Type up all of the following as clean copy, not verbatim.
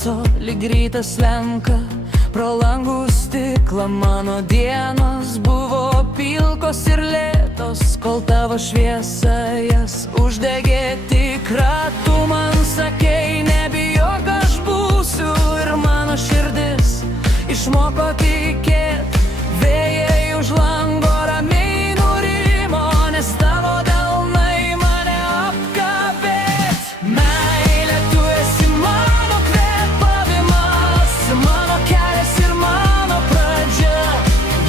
švieso, lyg rytas slenka pro langų stiklą. Mano dienos buvo pilkos ir lėtos, kol tavo šviesa jas uždegė tikrą. Tu man sakei, nebijok, aš būsiu, ir mano širdis išmoko tikėt. Vėjai už lango ramiai nurimo, nes tavo delnai mane apkabėt. Meilė, tu esi mano kvėpavimas, mano kelias ir mano pradžia.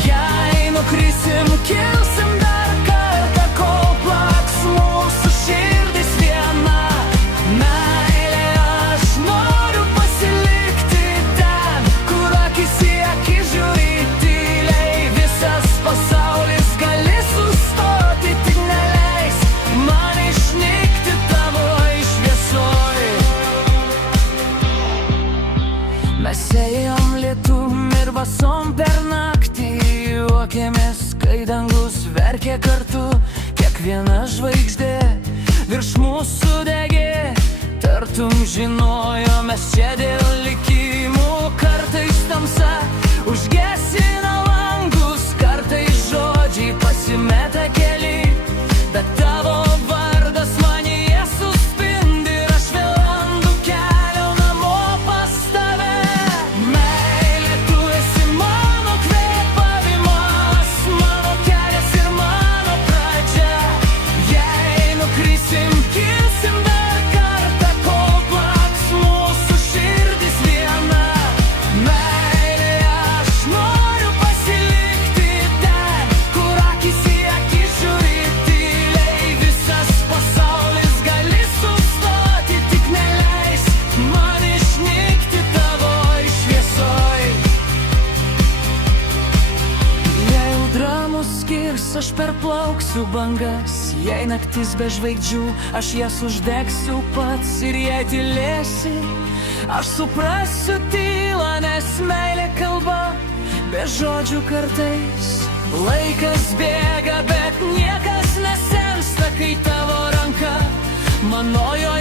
Jei nukrisim, kilsim dar kartą, kol plaks mūsų širdis viena. Meilė, aš noriu pasilikti ten, kur akis į akį žiūri tyliai. Visas pasaulis gali sustoti, tik neleis man išnykti tavoj šviesoj. Mes ėjom lietum ir basom per naktį, juokėmės, kai dangus verkė kartu. Kiekviena žvaigždė virš mūsų degė, tartum žinojom mes čia dėl likimų. Kartais tamsa užgesina langus, kartais žodžiai pasimeta keli, bet tavo vardas manyje suspindi, ir aš vėl randu kelio namo pas tave. Meilė, tu esi mano kvėpavimas, mano kelias ir mano pradžia. Jei nukrisim, kilsim dar kartą, kol plaks mūsų širdis viena. Meilė, aš noriu pasilikti ten, kur akis į akį žiūri tyliai. Visas pasaulis gali sustoti, tik neleis man išnykti tavoj šviesoj. Jei audra mus skirs, aš perplauksiu bangas. Jei naktis be žvaigždžių, aš jas uždegsiu pats. Ir jei tylėsi, aš suprasiu tylą, nes meilė kalba be žodžių kartais. Laikas bėga, bet niekas nesensta, kai tavo ranka manojoje